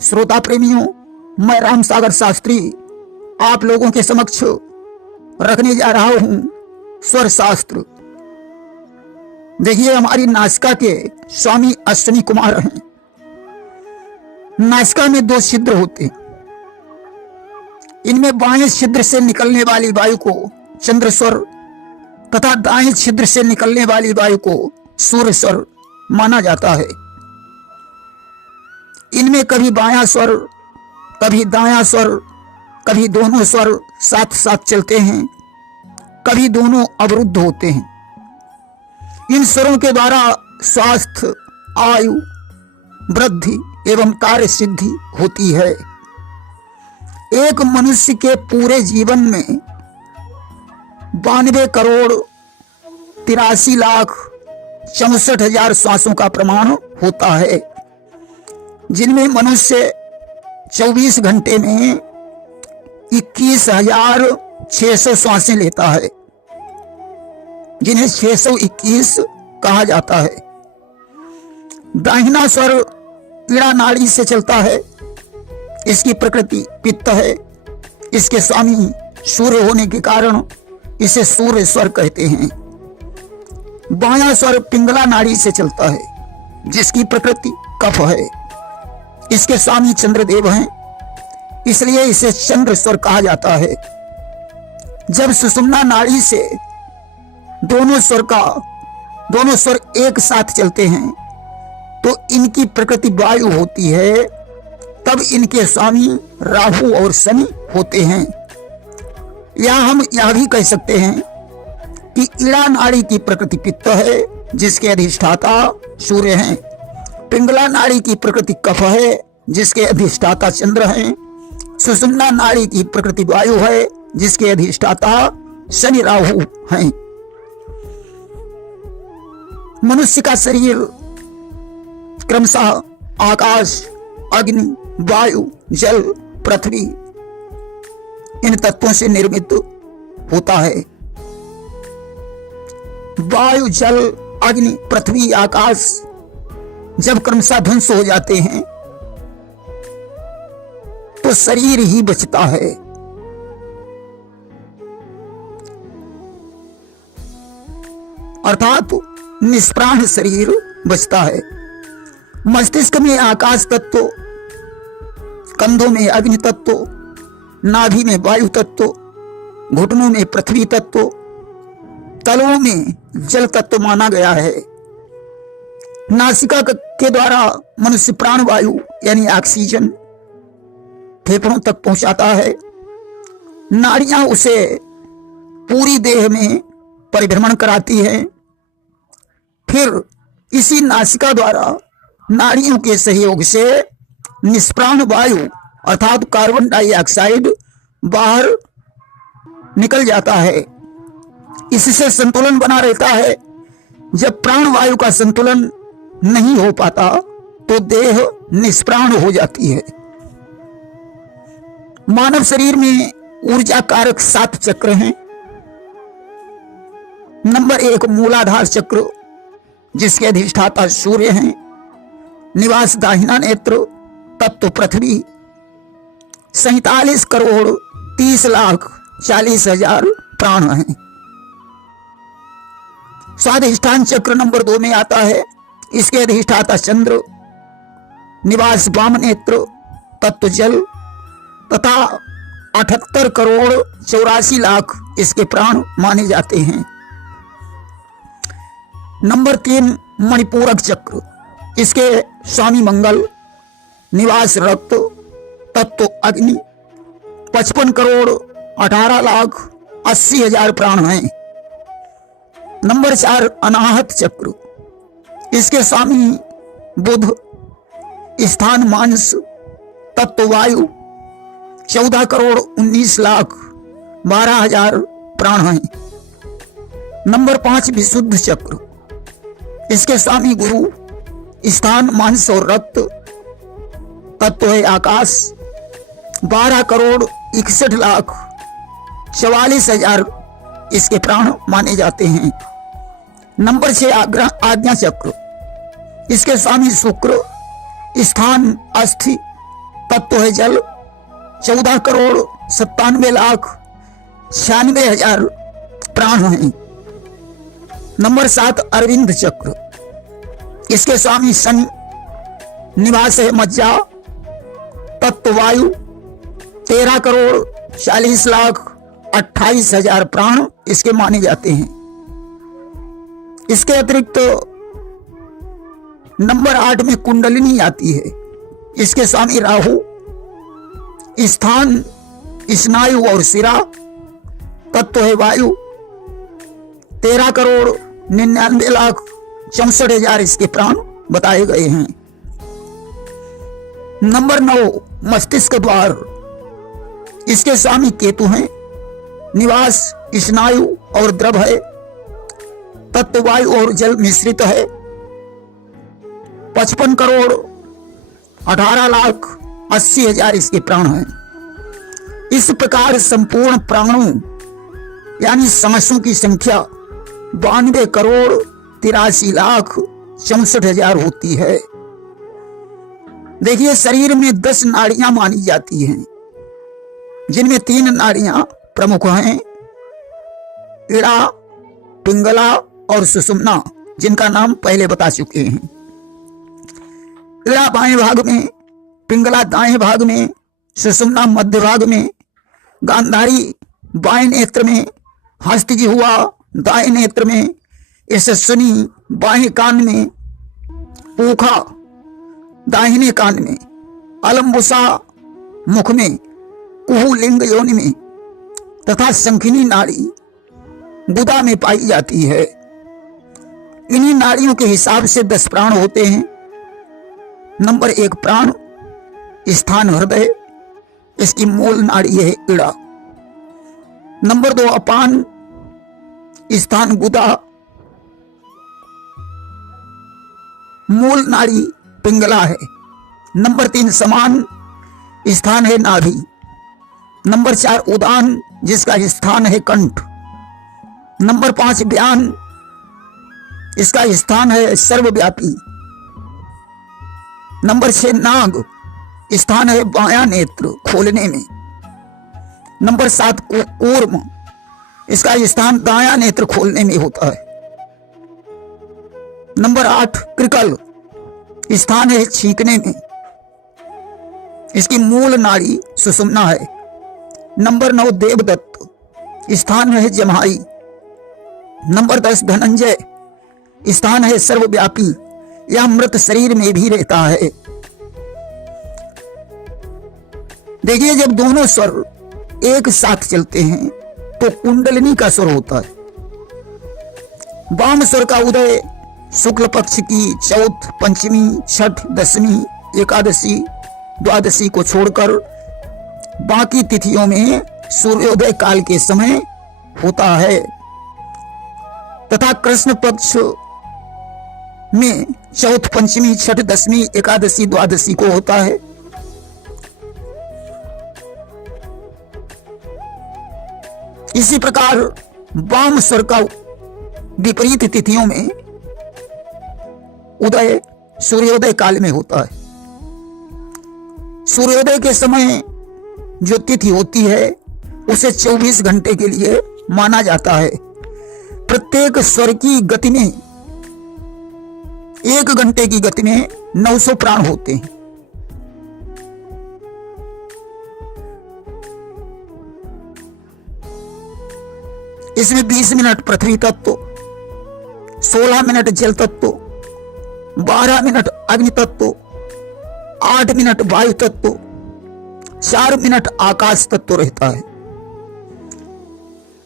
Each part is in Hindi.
श्रोता प्रेमियों, मैं राम सागर शास्त्री आप लोगों के समक्ष रखने जा रहा हूं स्वर शास्त्र। देखिए, हमारी नासिका के स्वामी अश्विनी कुमार हैं। नासिका में दो छिद्र होते हैं। इनमें बाएं छिद्र से निकलने वाली वायु को चंद्र स्वर तथा दाएं छिद्र से निकलने वाली वायु को सूर्य स्वर माना जाता है। इनमें कभी बायां स्वर, कभी दायां स्वर, कभी दोनों स्वर साथ साथ चलते हैं, कभी दोनों अवरुद्ध होते हैं। इन स्वरों के द्वारा स्वास्थ्य, आयु, वृद्धि एवं कार्य सिद्धि होती है। एक मनुष्य के पूरे जीवन में 92 करोड़ 83 लाख 64,000 श्वासों का प्रमाण होता है, जिनमें मनुष्य 24 घंटे में 21,600 श्वासें लेता है, जिन्हें 621 कहा जाता है। दाहिना स्वर ईड़ा नाड़ी से चलता है। इसकी प्रकृति पित्त है। इसके स्वामी सूर्य होने के कारण इसे सूर्य स्वर कहते हैं। बायां स्वर पिंगला नाड़ी से चलता है, जिसकी प्रकृति कफ है। इसके स्वामी चंद्रदेव हैं, इसलिए इसे चंद्र स्वर कहा जाता है। जब सुषुम्ना नाड़ी से दोनों स्वर एक साथ चलते हैं तो इनकी प्रकृति वायु होती है। तब इनके स्वामी राहु और शनि होते हैं। या हम यह भी कह सकते हैं कि ईड़ा नाड़ी की प्रकृति पित्त है, जिसके अधिष्ठाता सूर्य हैं। पिंगला नाड़ी की प्रकृति कफ है, जिसके अधिष्ठाता चंद्र हैं। सुषुम्ना नाड़ी की प्रकृति वायु है, जिसके अधिष्ठाता शनि राहु हैं। मनुष्य का शरीर क्रमशः आकाश, अग्नि, वायु, जल, पृथ्वी इन तत्वों से निर्मित होता है। वायु, जल, अग्नि, पृथ्वी, आकाश जब क्रमशः ध्वंस हो जाते हैं तो शरीर ही बचता है। अर्थात निष्प्राण शरीर बचता है। मस्तिष्क में आकाश तत्व, कंधों में अग्नि तत्व, नाभि में वायु तत्व, घुटनों में पृथ्वी तत्व, तलवों में जल तत्व माना गया है। नासिका के द्वारा मनुष्य प्राण वायु यानी ऑक्सीजन फेफड़ों तक पहुंचाता है। नाड़ियां उसे पूरी देह में परिभ्रमण कराती हैं। फिर इसी नासिका द्वारा नाड़ियों के सहयोग से निष्प्राण वायु अर्थात कार्बन डाइऑक्साइड बाहर निकल जाता है। इससे संतुलन बना रहता है। जब प्राण वायु का संतुलन नहीं हो पाता तो देह निष्प्राण हो जाती है। मानव शरीर में ऊर्जा कारक 7 चक्र हैं। नंबर 1 मूलाधार चक्र, जिसके अधिष्ठाता सूर्य हैं। निवास दाहिना नेत्र, तत्व पृथ्वी। 47 करोड़ 30 लाख 40,000 प्राण हैं। स्वाधिष्ठान चक्र नंबर 2 में आता है। इसके अधिष्ठाता चंद्र। निवास वाम नेत्र, तत्व जल तथा 78 करोड़ 84 लाख इसके प्राण माने जाते हैं। नंबर 3 मणिपूरक चक्र, इसके स्वामी मंगल। निवास रक्त, तत्व अग्नि। 55 करोड़ 18 लाख 80,000 प्राण हैं। नंबर 4 अनाहत चक्र, इसके स्वामी बुध। स्थान मांस, तत्व वायु। 14 करोड़ 19 लाख 12,000 प्राण हैं। नंबर 5 विशुद्ध चक्र, इसके स्वामी गुरु। स्थान मांस और रक्त, तत्व है आकाश। 12 करोड़ 61 लाख 44,000 इसके प्राण माने जाते हैं। नंबर 6 आज्ञा चक्र, इसके स्वामी शुक्र। स्थान अस्थि, तत्व है जल, 14,97,96,000 प्राण हैं। नंबर 7 अरविंद चक्र, इसके स्वामी शनि, निवास है मज्जा, तत्व वायु, 13,40,28,000 प्राण इसके माने जाते हैं। इसके अतिरिक्त तो नंबर 8 में कुंडलिनी आती है, इसके स्वामी राहु, स्थान स्नायु और सिरा, तत्व है वायु, 13,99,64,000 इसके प्राण बताए गए हैं। नंबर 9 मस्तिष्क द्वार, इसके स्वामी केतु हैं, निवास स्नायु और द्रव है, तत्व वायु और जल मिश्रित है, 55,18,80,000 इसके प्राण हैं। इस प्रकार संपूर्ण प्राणों यानी सांसों की संख्या 92,83,64,000 होती है। देखिए, शरीर में 10 नाड़ियां मानी जाती हैं, जिनमें 3 नाड़ियां प्रमुख हैं, इड़ा, पिंगला और सुषुम्ना, जिनका नाम पहले बता चुके हैं। इड़ा बाएं भाग में, पिंगला दाएं भाग में, सुषुम्ना मध्य भाग में, गांधारी बाएं नेत्र में, हस्तजिह्वा दाएं नेत्र में, यशस्विनी बाएं कान में, पूखा दाहिने कान में, अलम्बुसा मुख में, कुहू लिंग योनि में तथा शंखिनी नाड़ी गुदा में पाई जाती है। इन्हीं नाड़ियों के हिसाब से 10 प्राण होते हैं। नंबर 1 प्राण, स्थान हृदय, इसकी मूल नाड़ी है इड़ा। नंबर 2 अपान, स्थान गुदा, मूल नाड़ी पिंगला है। नंबर 3 समान, स्थान है नाभि। नंबर 4 उदान, जिसका स्थान है कंठ। नंबर 5 व्यान, इसका स्थान है सर्वव्यापी। नंबर 6 नाग, स्थान है बायां नेत्र खोलने में। नंबर 7 कूर्म, इसका स्थान दायां नेत्र खोलने में होता है। नंबर 8 कृकल, स्थान है छींकने में, इसकी मूल नाड़ी सुषुम्ना है। नंबर 9 देवदत्त, स्थान है जमाई। नंबर 10 धनंजय, स्थान है सर्वव्यापी, यह मृत शरीर में भी रहता है। देखिए, जब दोनों स्वर एक साथ चलते हैं तो कुंडलिनी का स्वर होता है। वाम स्वर का उदय शुक्ल पक्ष की चौथ, पंचमी, छठ, दशमी, एकादशी, द्वादशी को छोड़कर बाकी तिथियों में सूर्योदय काल के समय होता है तथा कृष्ण पक्ष में चौथ, पंचमी, छठ, दशमी, एकादशी, द्वादशी को होता है। इसी प्रकार वाम स्वर का विपरीत तिथियों में उदय सूर्योदय काल में होता है। सूर्योदय के समय जो तिथि होती है उसे 24 घंटे के लिए माना जाता है। प्रत्येक स्वर की गति में 1 घंटे की गति में 900 प्राण होते हैं। इसमें 20 मिनट पृथ्वी तत्व, 16 मिनट जल तत्व, 12 मिनट अग्नि तत्व, 8 मिनट वायु तत्व, 4 मिनट आकाश तत्व रहता है।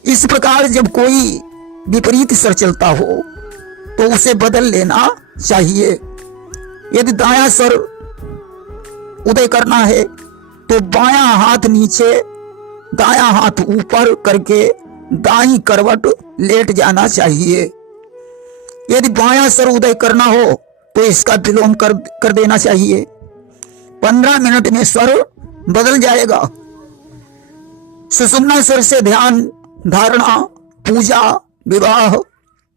इस प्रकार जब कोई विपरीत स्वर चलता हो तो उसे बदल लेना चाहिए। यदि दायां स्वर उदय करना है तो बायां हाथ नीचे, दायां हाथ ऊपर करके दाईं करवट लेट जाना चाहिए। यदि बायां स्वर उदय करना हो तो इसका विलोम कर देना चाहिए। 15 मिनट में स्वर बदल जाएगा। सुषुम्ना स्वर से ध्यान धारणा, पूजा, विवाह,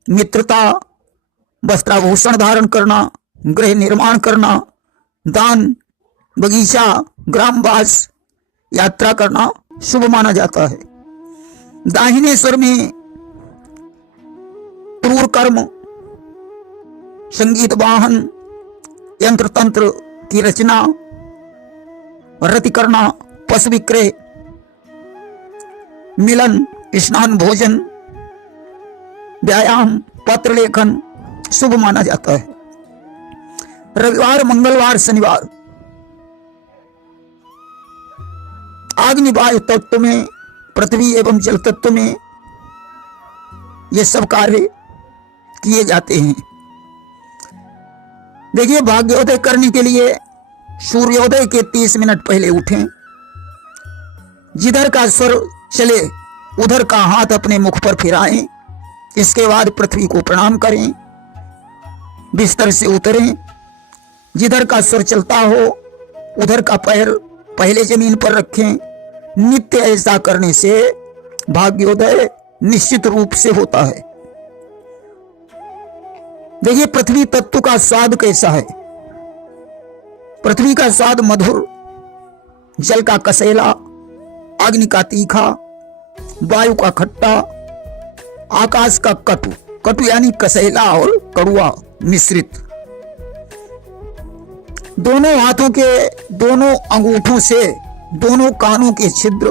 मित्रता, वस्त्राभूषण धारण करना, गृह निर्माण करना, दान, बगीचा, ग्रामवास यात्रा करना शुभ माना जाता है। दाहिने स्वर में क्रूर कर्म, संगीत, वाहन, यंत्र तंत्र की रचना, रति करना, पशु विक्रय, मिलन, स्नान, भोजन, व्यायाम, पत्र लेखन शुभ माना जाता है। रविवार, मंगलवार, शनिवार अग्नि वायु तत्व में, पृथ्वी एवं जल तत्व में ये सब कार्य किए जाते हैं। देखिए, भाग्योदय करने के लिए सूर्योदय के 30 मिनट पहले उठें। जिधर का स्वर चले उधर का हाथ अपने मुख पर फिराएं। इसके बाद पृथ्वी को प्रणाम करें, बिस्तर से उतरें। जिधर का स्वर चलता हो उधर का पैर पहले जमीन पर रखें। नित्य ऐसा करने से भाग्योदय निश्चित रूप से होता है। देखिए, पृथ्वी तत्व का स्वाद कैसा है। पृथ्वी का स्वाद मधुर, जल का कसैला, अग्नि का तीखा, वायु का खट्टा, आकाश का कटु, कटु यानी कसैला और कड़ुआ मिश्रित। दोनों हाथों के दोनों अंगूठों से दोनों कानों के छिद्र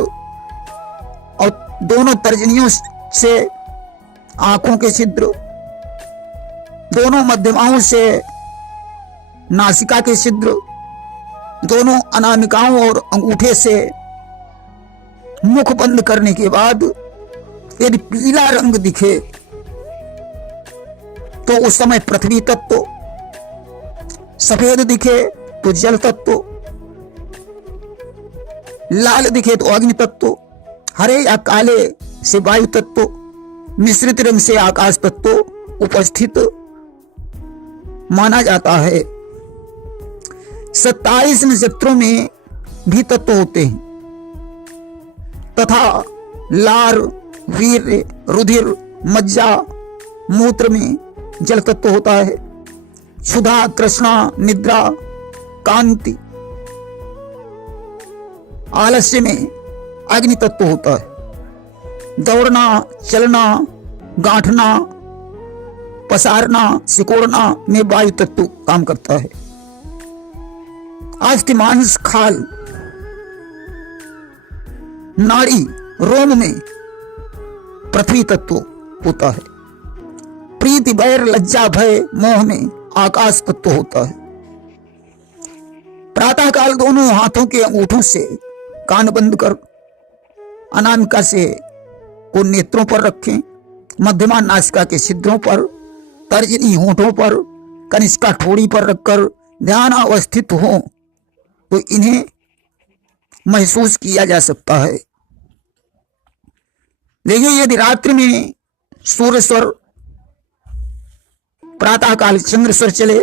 और दोनों तर्जनियों से आंखों के छिद्र, दोनों मध्यमाओं से नासिका के छिद्र, दोनों अनामिकाओं और अंगूठे से मुख बंद करने के बाद यदि पीला रंग दिखे तो उस समय पृथ्वी तत्व, सफेद दिखे तो जल तत्व, लाल दिखे तो अग्नि तत्व, हरे या काले से वायु तत्व, मिश्रित रंग से आकाश तत्व उपस्थित माना जाता है। 27 नक्षत्रों में भी तत्व होते हैं तथा लार, वीर्य, रुधिर, मज्जा, मूत्र में जल तत्व होता है। क्षुधा, तृष्णा, निद्रा, कांति, आलस्य में अग्नि तत्व होता है। दौड़ना, चलना, गांठना, पसारना, सिकोड़ना में वायु तत्व काम करता है। अस्थि, मांस, खाल, नाड़ी, रोम में पृथ्वी तत्व होता है। प्रीति, वैर, लज्जा, भय, मोह में आकाश तत्व होता है। प्रातः काल दोनों हाथों के अंगूठों से कान बंद कर अनामिका से को नेत्रों पर रखें। मध्यमा नासिका के छिद्रों पर, तर्जनी होंठों पर, कनिष्का ठोड़ी पर रखकर ध्यान अवस्थित हो तो इन्हें महसूस किया जा सकता है। देखिए, यदि रात्रि में सूर्य स्वर, प्रातः काल चंद्र स्वर चले,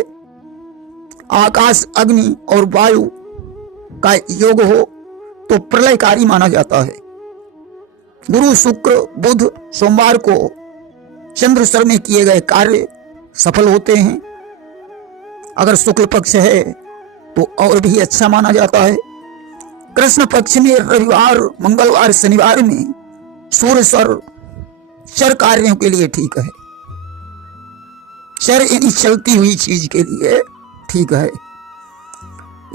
आकाश, अग्नि और वायु का योग हो तो प्रलयकारी माना जाता है। गुरु, शुक्र, बुध, सोमवार को चंद्र स्वर में किए गए कार्य सफल होते हैं। अगर शुक्ल पक्ष है तो और भी अच्छा माना जाता है। कृष्ण पक्ष में रविवार, मंगलवार, शनिवार में सूर्य स्वर चर कार्यों के लिए ठीक है। चर यानी चलती हुई चीज के लिए ठीक है।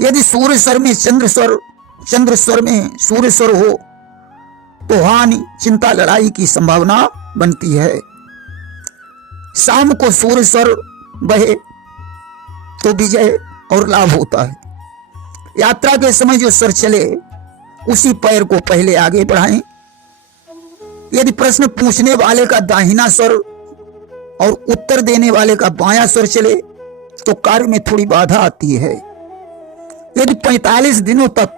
यदि सूर्य स्वर में चंद्र स्वर में सूर्य स्वर हो तो हानि, चिंता, लड़ाई की संभावना बनती है। शाम को सूर्य स्वर बहे तो विजय और लाभ होता है। यात्रा के समय जो स्वर चले उसी पैर को पहले आगे बढ़ाएं। यदि प्रश्न पूछने वाले का दाहिना स्वर और उत्तर देने वाले का बायां स्वर चले तो कार्य में थोड़ी बाधा आती है। यदि 45 दिनों तक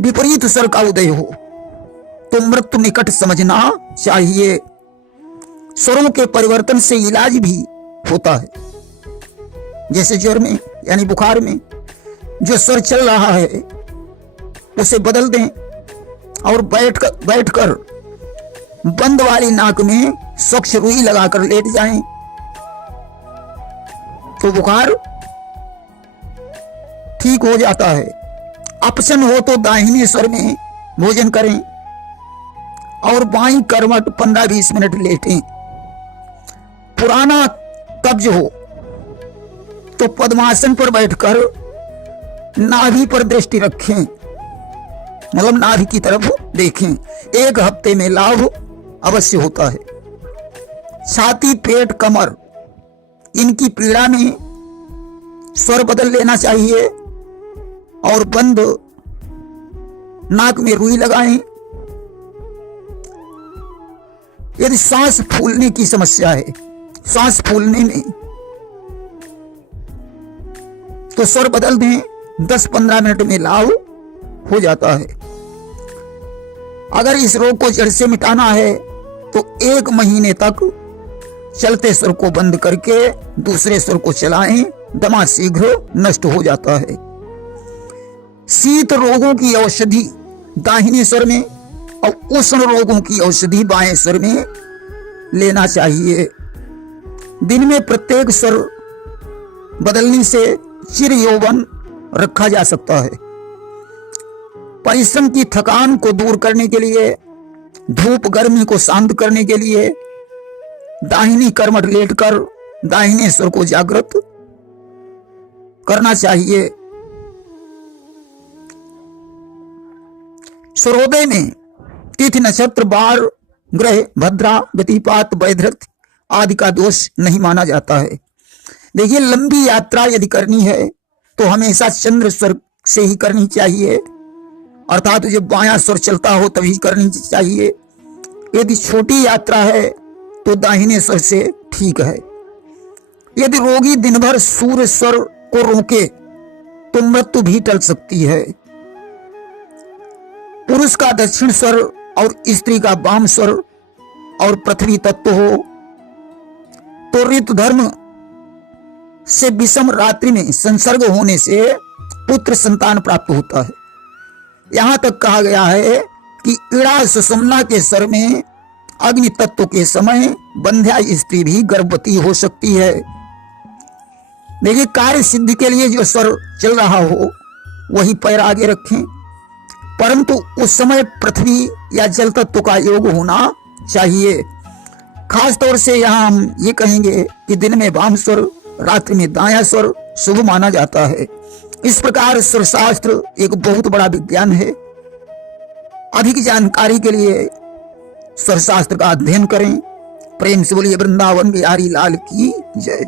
विपरीत स्वर का उदय हो तो मृत्यु निकट समझना चाहिए। स्वरों के परिवर्तन से इलाज भी होता है। जैसे ज्वर में यानी बुखार में जो स्वर चल रहा है उसे बदल दें और बैठकर बंद वाली नाक में स्वच्छ रुई लगाकर लेट जाएं तो बुखार ठीक हो जाता है। अपचन हो तो दाहिने स्वर में भोजन करें और बाईं करवट 15-20 मिनट लेटें। पुराना कब्ज हो तो पद्मासन पर बैठकर नाभि पर दृष्टि रखें, मतलब नाभि की तरफ देखें। 1 हफ्ते में लाभ अवश्य होता है। छाती, पेट, कमर इनकी पीड़ा में स्वर बदल लेना चाहिए और बंद नाक में रुई लगाएं। यदि सांस फूलने की समस्या है, सांस फूलने में, तो स्वर बदल दें। 10-15 मिनट में लाभ हो जाता है। अगर इस रोग को जड़ से मिटाना है तो 1 महीने तक चलते स्वर को बंद करके दूसरे स्वर को चलाएं, दमा शीघ्र नष्ट हो जाता है। शीत रोगों की औषधि दाहिने स्वर में और उष्ण रोगों की औषधि बाएं स्वर में लेना चाहिए। दिन में प्रत्येक स्वर बदलने से चिर यौवन रखा जा सकता है। परिश्रम की थकान को दूर करने के लिए, धूप गर्मी को शांत करने के लिए दाहिनी करवट लेटकर दाहिने स्वर को जागृत करना चाहिए। सूर्योदय में तिथि, नक्षत्र, बार, ग्रह, भद्रा, व्यतिपात, वैधृत आदि का दोष नहीं माना जाता है। देखिए, लंबी यात्रा यदि करनी है तो हमेशा चंद्र स्वर से ही करनी चाहिए, अर्थात जब बायां स्वर चलता हो तभी करनी चाहिए। यदि छोटी यात्रा है तो दाहिने स्वर से ठीक है। यदि रोगी दिन भर सूर्य स्वर को रोके तो मृत्यु भी टल सकती है। पुरुष का दक्षिण स्वर और स्त्री का वाम स्वर और पृथ्वी तत्व हो तो ऋतु धर्म से विषम रात्रि में संसर्ग होने से पुत्र संतान प्राप्त होता है। यहां तक कहा गया है कि इड़ा सुषुम्ना के स्वर में अग्नि तत्व के समय बंध्या स्त्री भी गर्भवती हो सकती है। देखिए, कार्य सिद्धि के लिए जो स्वर चल रहा हो वही पैर आगे रखें, परंतु उस समय पृथ्वी या जल तत्व का योग होना चाहिए। खास तौर से यहाँ हम ये कहेंगे कि दिन में वाम स्वर, रात्रि में दायां स्वर शुभ माना जाता है। इस प्रकार स्वर शास्त्र एक बहुत बड़ा विज्ञान है। अधिक जानकारी के लिए स्वर शास्त्र का अध्ययन करें। प्रेम से बोलिए वृंदावन बिहारी लाल की जय।